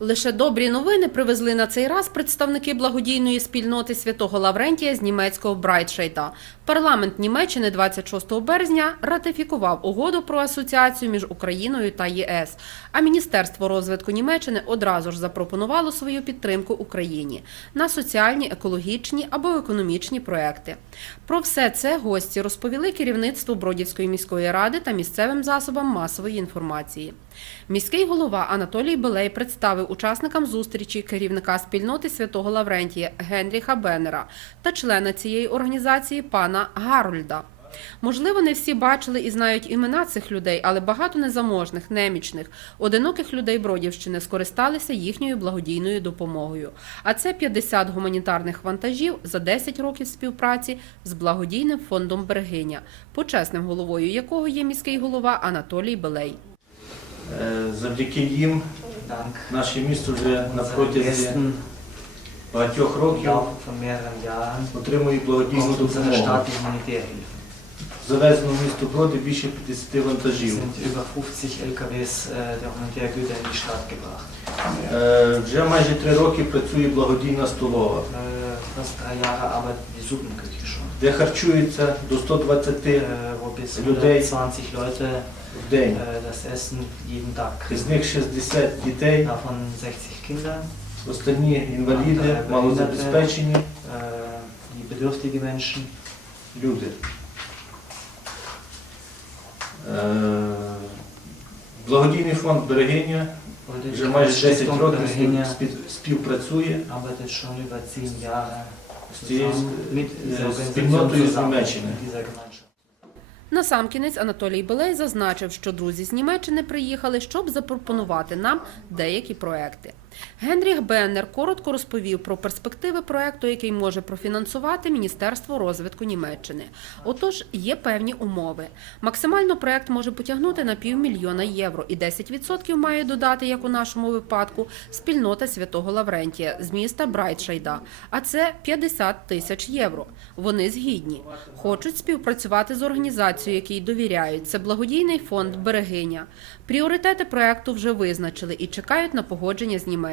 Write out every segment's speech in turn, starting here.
Лише добрі новини привезли на цей раз представники благодійної спільноти святого Лаврентія з німецького Брайтшейта. Парламент Німеччини 26 березня ратифікував угоду про асоціацію між Україною та ЄС. А Міністерство розвитку Німеччини одразу ж запропонувало свою підтримку Україні на соціальні, екологічні або економічні проекти. Про все це гості розповіли керівництву Бродівської міської ради та місцевим засобам масової інформації. Міський голова Анатолій Белей представив учасникам зустрічі керівника спільноти святого Лаврентія Генріха Беннера та члена цієї організації пана Гарольда. Можливо, не всі бачили і знають імена цих людей, але багато незаможних, немічних, одиноких людей Бродівщини скористалися їхньою благодійною допомогою. А це 50 гуманітарних вантажів за 10 років співпраці з благодійним фондом Берегиня, почесним головою якого є міський голова Анатолій Белей. Е, Завдяки їм наше місто вже на протязі багатьох років отримує благодійну допомогу. Завезено в місто Броди більше 50 вантажів. sind über 50 LKWs äh, der Humanitärgüter in die Stadt gebracht. Е, Вже майже три роки працює благодійна столова, Äh, де харчується до 120 Äh, wo bis Людей. В день. äh, das Essen jeden Tag З них 60 дітей, Davon 60 Kinder, останні інваліди, малозабезпечені äh, люди. Е, Благодійний фонд Берегиня вже майже 10 років співпрацює arbeitet schon über 10 Jahre з цією е, спільнотою з Німеччини. Насамкінець Анатолій Белей зазначив, що друзі з Німеччини приїхали, щоб запропонувати нам деякі проекти. Генріх Беннер коротко розповів про перспективи проекту, який може профінансувати Міністерство розвитку Німеччини. Отож, є певні умови. Максимально проект може потягнути на півмільйона євро, і 10% має додати, як у нашому випадку, спільнота святого Лаврентія з міста Брайтшайда. А це 50 тисяч євро. Вони згідні. Хочуть співпрацювати з організацією, якій довіряють. Це благодійний фонд Берегиня. Пріоритети проекту вже визначили і чекають на погодження з Німеччини.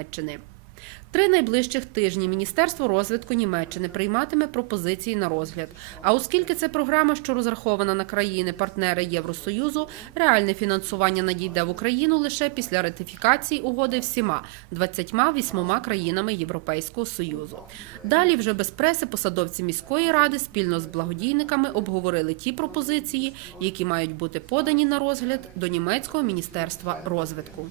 Три найближчих тижні Міністерство розвитку Німеччини прийматиме пропозиції на розгляд. А оскільки це програма, що розрахована на країни-партнери Євросоюзу, реальне фінансування надійде в Україну лише після ратифікації угоди всіма 28 країнами Європейського союзу. Далі вже без преси посадовці міської ради спільно з благодійниками обговорили ті пропозиції, які мають бути подані на розгляд до німецького міністерства розвитку.